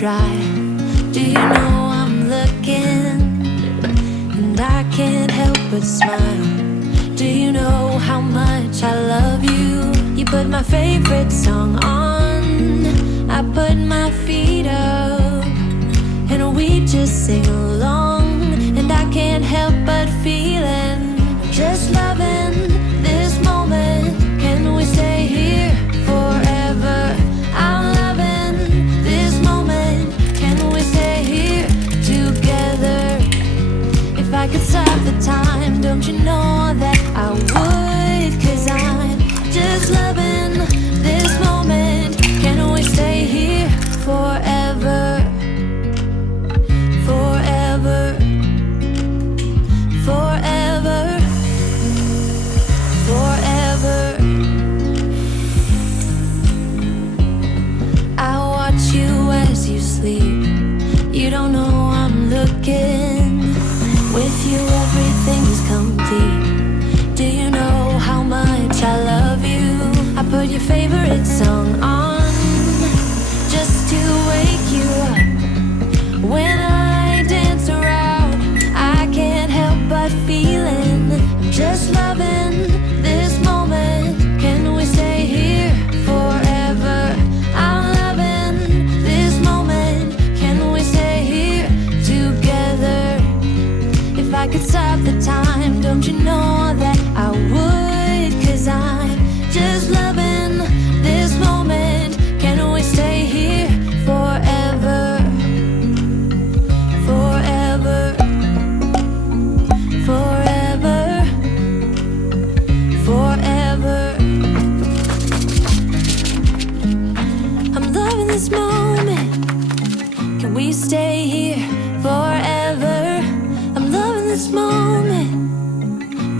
dry. Do you know I'm looking? And I can't help but smile. Do you know how much I love you? You put my favorite song on, I put my feet up, and we just sing along. And I can't help but feeling, just loving this moment. Can we stay here forever? I'm loving this moment. Can we stay here together? If I could stop the time, don't you know that I would? 'Cause I'm just loving this moment. Can we stay here forever? Forever, forever, forever. I watch you as you sleep. You don't know I'm looking. With you everything's complete. Do you know how much I love you? I put your favorite song on, just to wake you up. When I dance around, I can't help but feeling, just loving this moment. Can we stay here forever? I'm loving this moment. Can we stay here together? If I could stop the time, don't you know that I would? 'Cause I'm just loving this moment. Can we stay here forever? Forever, forever, forever. I'm loving this moment. Can we stay here forever? I'm loving this moment.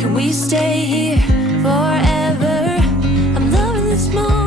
Can we stay here forever? I'm loving this moment.